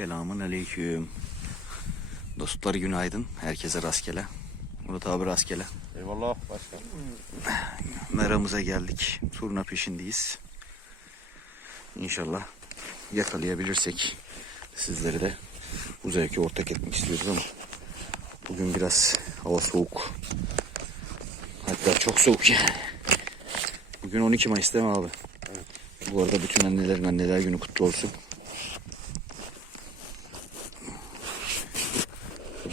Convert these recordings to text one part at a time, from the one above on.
Selamun aleyküm. Dostlar günaydın. Herkese rastgele. Murat abi rastgele. Eyvallah başkan. Meramıza geldik. Turna peşindeyiz. İnşallah yakalayabilirsek sizleri de bu zevki ortak etmek istiyoruz ama bugün biraz hava soğuk. Hatta çok soğuk yani. Bugün 12 Mayıs değil mi abi? Bu arada bütün annelerin anneler günü kutlu olsun.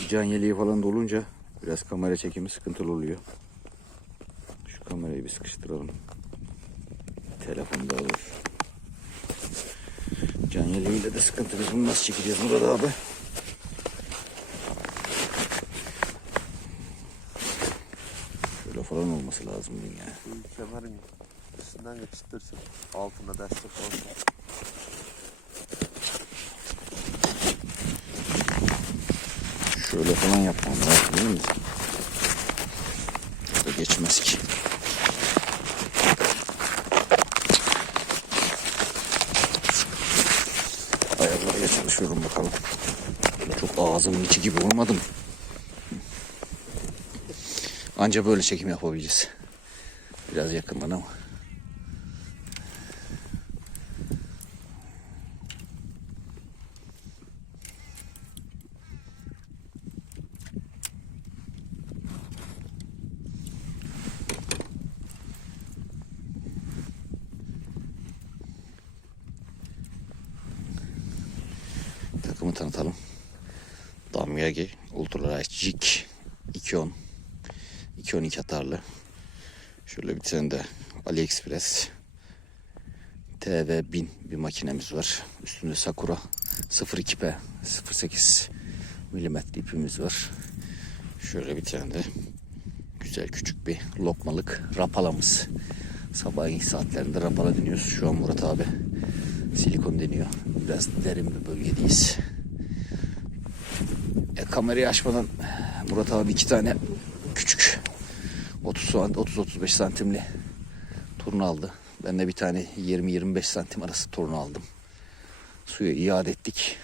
Can yeleği falan dolunca biraz kamera çekimi sıkıntılı oluyor. Şu kamerayı bir sıkıştıralım. Telefon da olur. Can yeleğiyle de sıkıntı. Biz bunu nasıl çekeceğiz burada abi? Şöyle falan olması lazım bunun ya. Şu kemerin üstünden geçirtirsin. Altına destek olsun. Şöyle falan yapmam lazım değil mi? Da geçmez ki. Ayarlamaya çalışıyorum bakalım. Çok ağzımın içi gibi olmadım. Anca böyle çekim yapabileceğiz. Biraz yakından ama. 212 atarlı. Şöyle bir tane de AliExpress TV1000 bir makinemiz var. Üstünde Sakura 02P 08 milimetre ipimiz var. Şöyle bir tane de güzel küçük bir lokmalık rapalamız. Sabahın saatlerinde rapala deniyoruz. Şu an Murat abi silikon deniyor. Biraz derin bir bölgedeyiz. E, kamerayı açmadan Murat abi iki tane küçük 30 30-35 santimli turna aldı. Ben de bir tane 20-25 santim arası turna aldım. Suya iade ettik.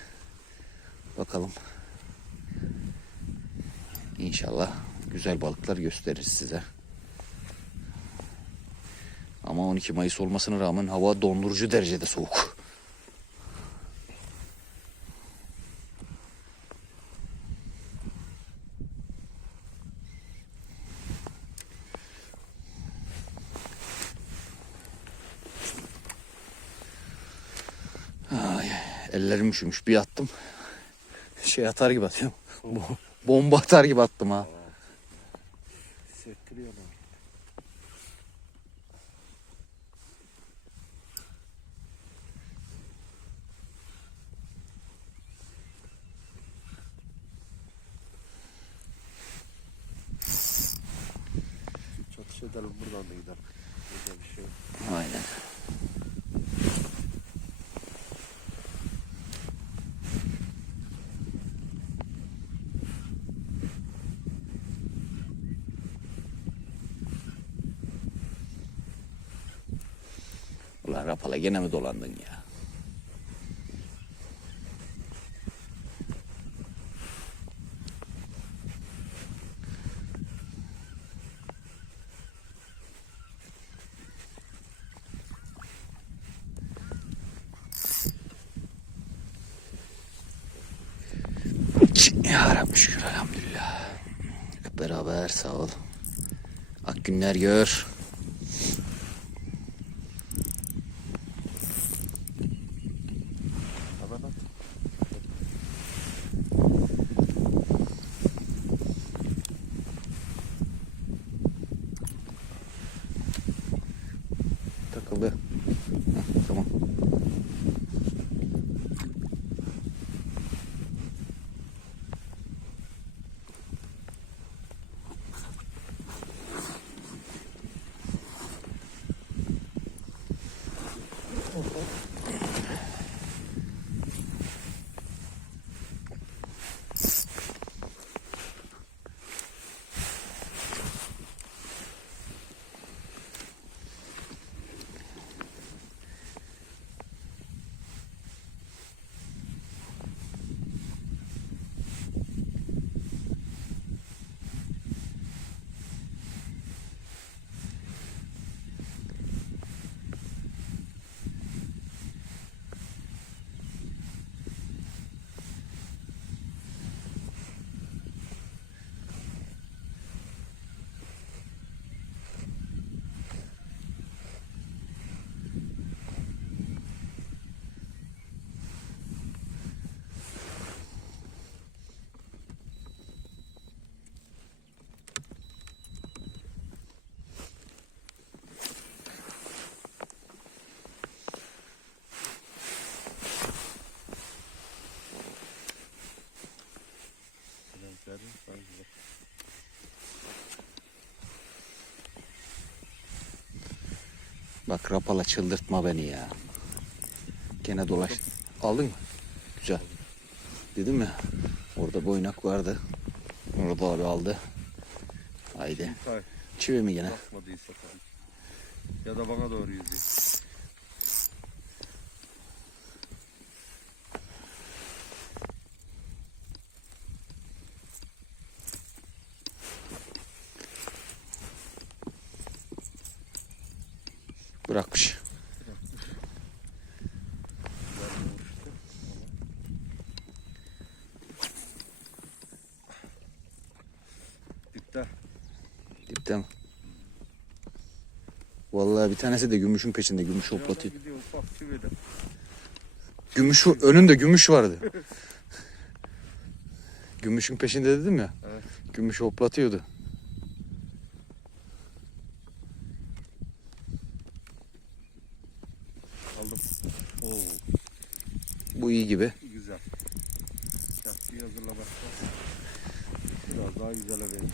Bakalım. İnşallah güzel balıklar gösteririz size. Ama 12 Mayıs olmasına rağmen hava dondurucu derecede soğuk. Ay, ellerim üşümüş. Bir attım. Şey atar gibi atıyorum. Bo- Bomba atar gibi attım ha. Hissettiriyorlar. Çatış edelim buradan da gidelim. Şey. Aynen. Rapala gene mi dolandın ya? Ya Rabbi şükür elhamdülillah. Hep beraber sağ ol. Ak günler gör. Hemen at. Takıldı. Heh, tamam. Bak rapala çıldırtma beni ya. Gene dolaş. Aldın mı? Güzel. Dedim mi? Orada boynak vardı. Orada abi aldı. Haydi. Çivi mi gene? Ya da bana doğru yüzüyor. Bırakmış. Dipte. Dipte mi? Vallahi bir tanesi de gümüşün peşinde. Gümüş hoplatıyor. Gümüş önünde gümüş vardı. Gümüşün peşinde dedim ya. Evet. Gümüş hoplatıyordu. Aldım. Oo, Bu iyi gibi. güzel. Şahsiyi hazırlamakta biraz daha güzele benziyor.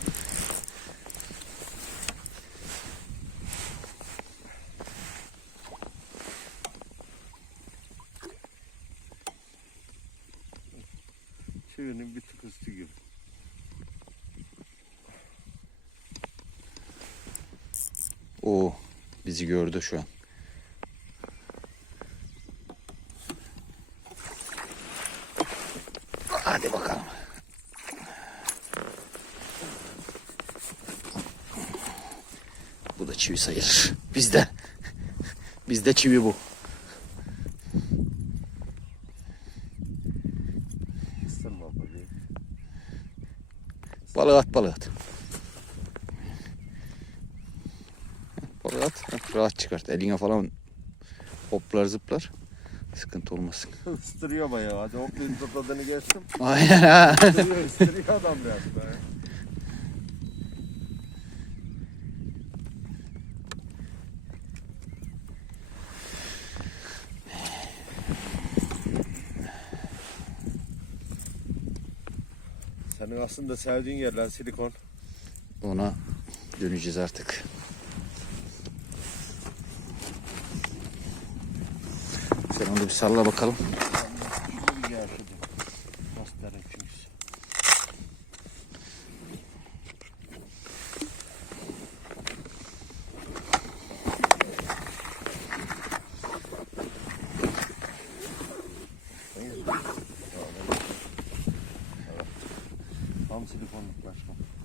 Çivinin bir tık üstü gibi. O bizi gördü şu an. Hadi bakalım. Bu da çivi sayılır. Bizde. Bizde çivi bu. Balığı at balığı at. Balığı at. Rahat çıkart. Eline falan hoplar zıplar. Sıkıntı olmasın. Isırıyor bayağı. Hadi hoplayın tadını geçtim. Aynen ha. Isırıyor, ısırıyor adam biraz be. Senin aslında sevdiğin yer lan silikon. Ona döneceğiz artık. Onu bir salla bakalım. Tam silikonluk başkan.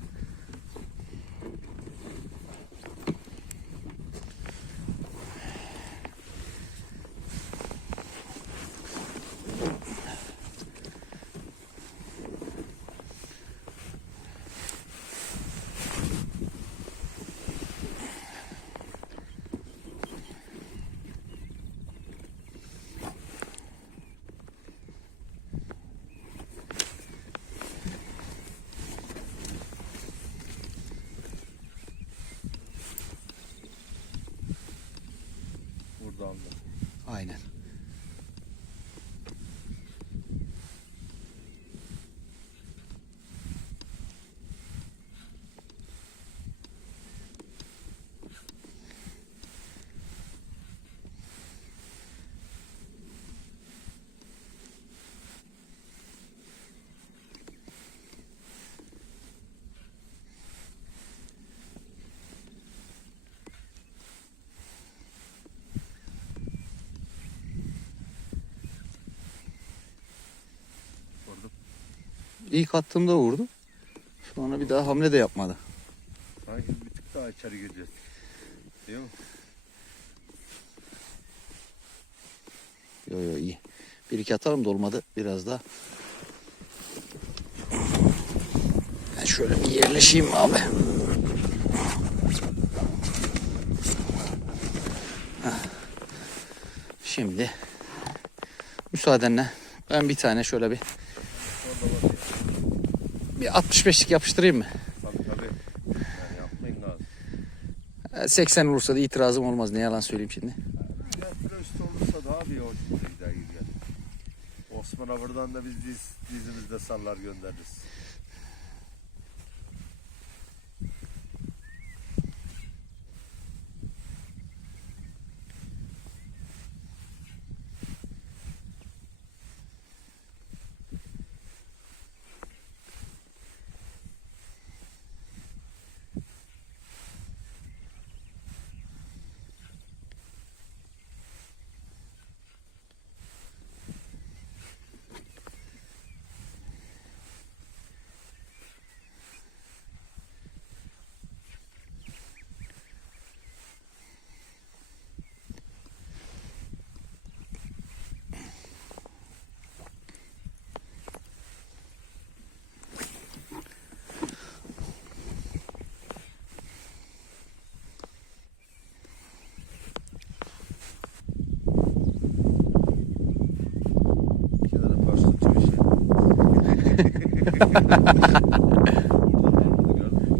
Aynen. İlk attığımda vurdu. Sonra bir daha hamle de yapmadı. Sanki bir tık daha içeri gireceğiz. Değil mi? Yo yo iyi. Bir iki atarım da olmadı. Biraz daha. Ben şöyle bir yerleşeyim abi. Şimdi müsaadenle ben bir tane şöyle bir. Bir 65'lik yapıştırayım mı? Tabii tabii. Yani yapmayın lazım. E, 80 olursa da itirazım olmaz. Ne yalan söyleyeyim şimdi. Ya kilo üstü olursa daha bir hoş gider gibi. Osman'a buradan da biz diz, dizimizde sallar göndeririz.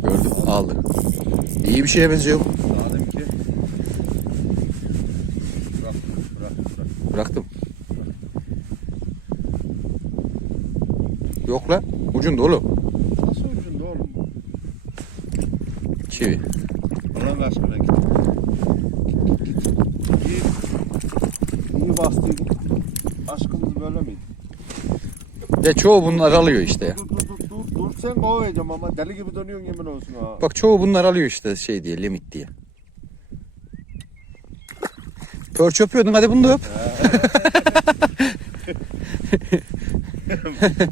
Gördüm aldı. İyi bir şeye benziyor bu. Daha deminki. Bırak, bırak, bırak. Bıraktım. Yok lan. Ucunda oğlum. Nasıl ucunda oğlum? Çivi. Allah aşkına git. Git, git, git. Git. İyi bastıydık. Aşkımız böyle miydi? Ve çoğu bunlar alıyor işte. Dur, dur, dur, dur, dur. Sen kovayacağım ama deli gibi dönüyorsun yemin olsun ha. Bak çoğu bunlar alıyor işte şey diye limit diye. Pörç öpüyordun hadi bunu da öp.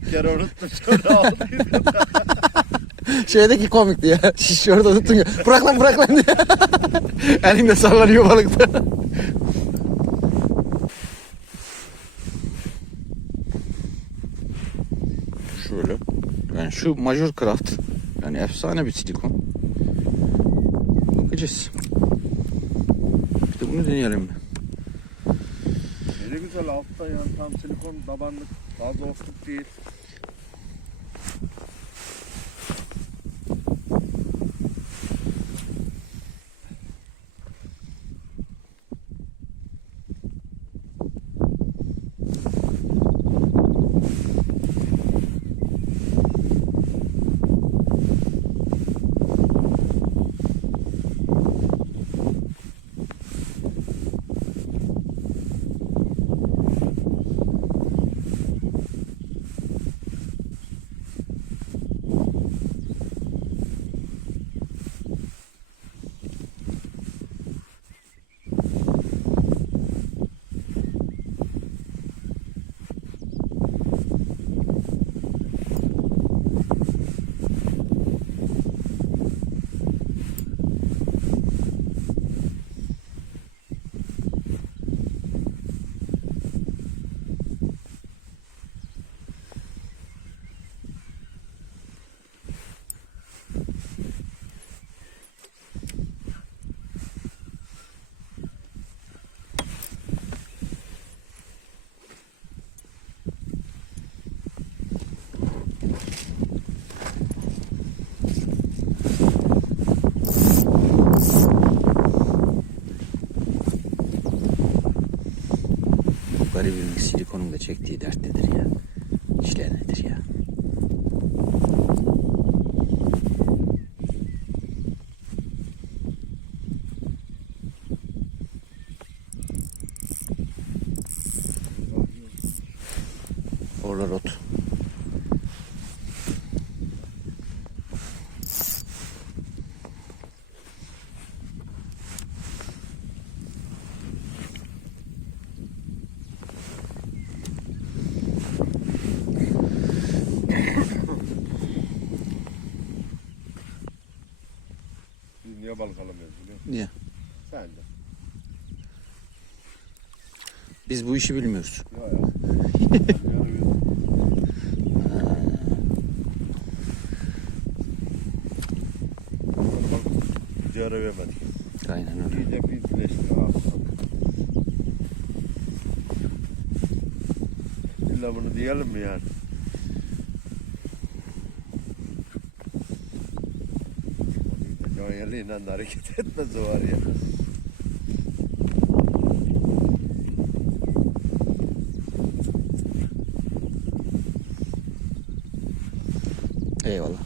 Bir kere unuttum şöyle aldıydım. Şeydeki komikti ya. Şiş orada tuttun ya. Bırak lan bırak lan diye. Elinde sallanıyor balıkta. Şöyle. Yani şu Major Craft. Yani efsane bir silikon. Bakacağız. Bir de bunu deneyelim mi? Ne güzel altta yani tam silikon tabanlık. Fazla ofluk değil. Çektiği dert nedir ya? İşler nedir ya? Oralar ot. Biz niye balık alamıyoruz? Niye? Sen de. Biz bu işi bilmiyoruz. Ya ya. Ciğere vermedik. Aynen öyle. İyice bir birleşti abi. İlla bunu diyelim mi yani? De hareket etmez o var ya. Eyvallah.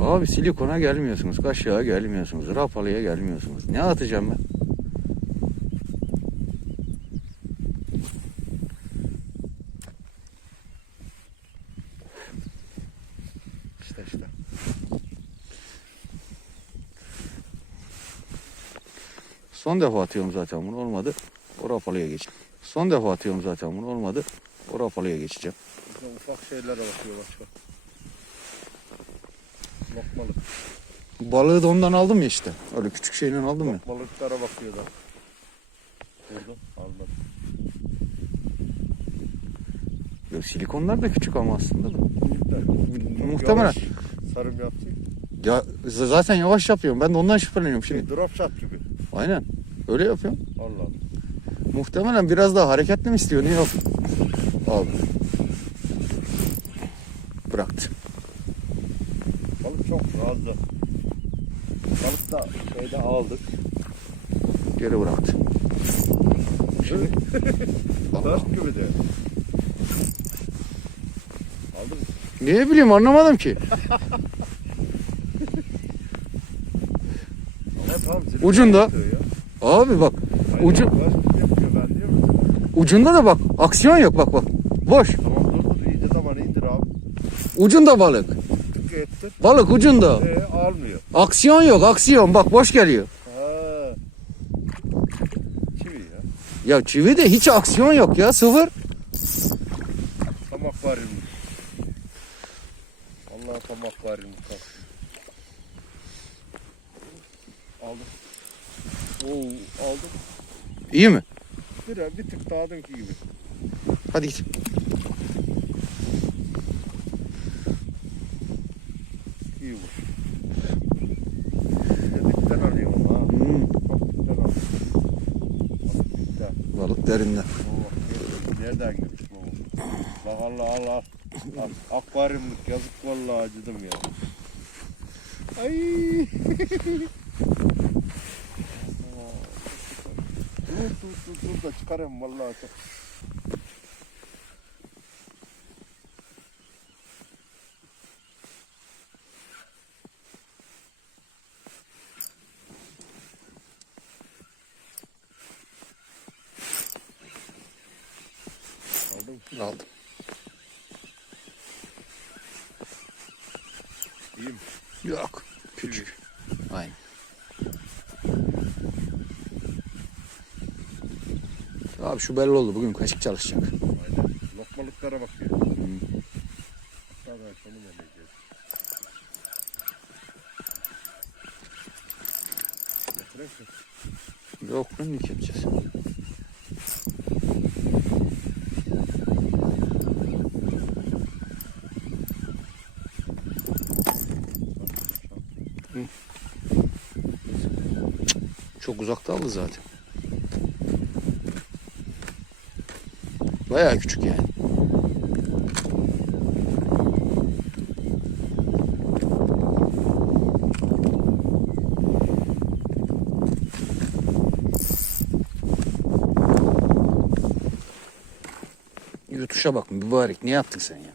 Abi silikona gelmiyorsunuz, kaşığa gelmiyorsunuz, rapalıya gelmiyorsunuz. Ne atacağım ben? İşte işte. Son defa atıyorum zaten bunu olmadı. O rapalıya geç. Son defa atıyorum zaten bunu olmadı. O rapalıya geçeceğim. Ufak şeylere bakıyor başka. Lokmalık. Balığı da ondan aldım ya işte. Öyle küçük şeyle aldım ya. Lokmalıklara bakıyor da. Vurdum. Almadım. Yok, silikonlar da küçük ama aslında da. Muhtemelen. Muhtemelen. Yavaş sarım yaptı. Ya z- zaten yavaş yapıyorum. Ben de ondan şüpheleniyorum şimdi. Şey, drop shot gibi. Aynen. Öyle yapıyorum. Allah Allah. Muhtemelen biraz daha hareketli mi istiyor? Ne yok? Aldı. Bıraktı. Balık çok fazla. Balık da şeyde aldık. Geri bıraktı. Şimdi Taş gibi de. Aldın mı? Niye bileyim anlamadım ki. Ucunda. Abi bak Hayır, Ucu- ucunda da bak aksiyon yok bak bak. Boş. Tamam dur dur iyice zaman indir abi. Ucunda balık. Tık ettir. Balık ucunda. Ee, almıyor. Aksiyon yok aksiyon bak boş geliyor. Ha. Çivi ya. Ya çivi de hiç aksiyon yok ya sıfır. Tam akvaryum. Allah tam akvaryum. Aldım. Oo aldım. İyi mi? Bir, bir tık daha dünkü gibi. Hadi git. İyi bu. Dedikten alıyorum ha. Hmm, Çok güzel alıyorum. Bak, güzel. balık derinden. Nereden girmiş baba? Bak Allah Allah. Bak, akvaryumluk yazık vallahi acıdım ya. Ay. dur dur dur dur da çıkarayım vallahi çok. Aldım. Aldım. İyi mi? Yok. Küçük. Aynen. Abi şu belli oldu bugün kaçık çalışacak. Aynen. Lokmalıklara bakıyor. Hatta ben şunu mi? Yok lan ne yapacağız? Çok uzakta aldı zaten. Bayağı küçük yani. Yutuşa bak mübarek. Ne yaptın sen ya?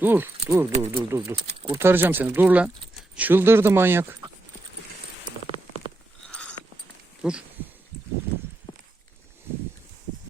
Dur. Dur, dur, dur, dur, dur. Kurtaracağım seni. Dur lan. Çıldırdı manyak.